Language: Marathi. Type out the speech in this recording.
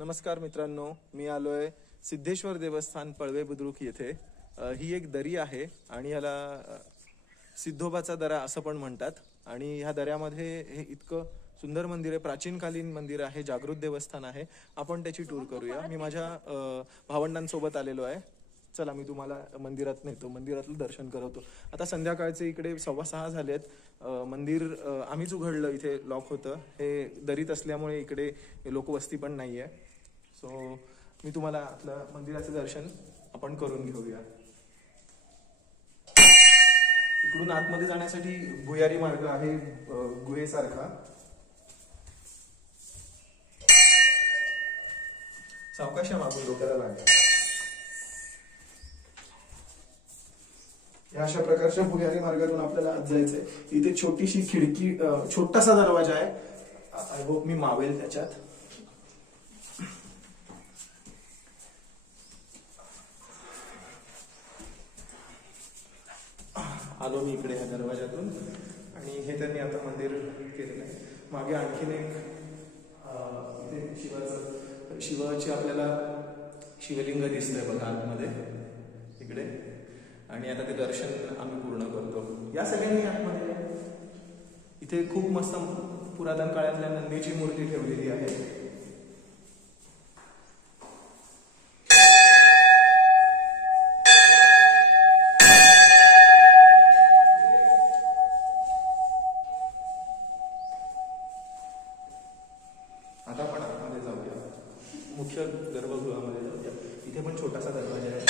नमस्कार मित्रांनो, मी आलोय सिद्धेश्वर देवस्थान पळवे बुद्रुक येथे। ही एक दरी आहे आणि याला सिद्धोबाचा दरा असं पण म्हणतात। आणि ह्या दऱ्यामध्ये हे इतकं सुंदर मंदिर आहे, प्राचीन कालीन मंदिर आहे, जागृत देवस्थान आहे। आपण त्याची टूर करूया। मी माझ्या भावंडांसोबत आलेलो आहे। चला मी तुम्हाला मंदिरात नेतो, मंदिरातलं दर्शन करवतो। आता संध्याकाळचे इकडे 6:15 झालेत। मंदिर आम्हीच उघडलं, इथे लॉक होतं। हे दरीत असल्यामुळे इकडे लोकवस्ती पण नाहीये। सो मी तुम्हाला आपलं मंदिराचं दर्शन आपण करून घेऊया। इकडून आतमध्ये जाण्यासाठी भुयारी मार्ग आहे, गुहेसारखा। सावकाश मागून डोक्याला लागेल। या अशा प्रकारच्या भुयारी मार्गातून आपल्याला आत जायचंय। इथे छोटीशी खिडकी, छोटासा दरवाजा आहे। आय होप मी मावेल त्याच्यात। आलो मी इकडे ह्या दरवाजातून आणि हे त्यांनी आता मंदिर केलेलं आहे। मागे आणखीन एक इथे शिवाची आपल्याला शिवलिंग दिसतंय बघा आतमध्ये इकडे। आणि आता ते दर्शन आम्ही पूर्ण करतो। या सगळ्यांनी आतमध्ये इथे खूप मस्त पुरातन काळातल्या नंदीची मूर्ती ठेवलेली आहे। आता आपण आतमध्ये जाऊया, मुख्य गर्भगृहामध्ये जाऊया। इथे पण छोटासा दरवाजा आहे।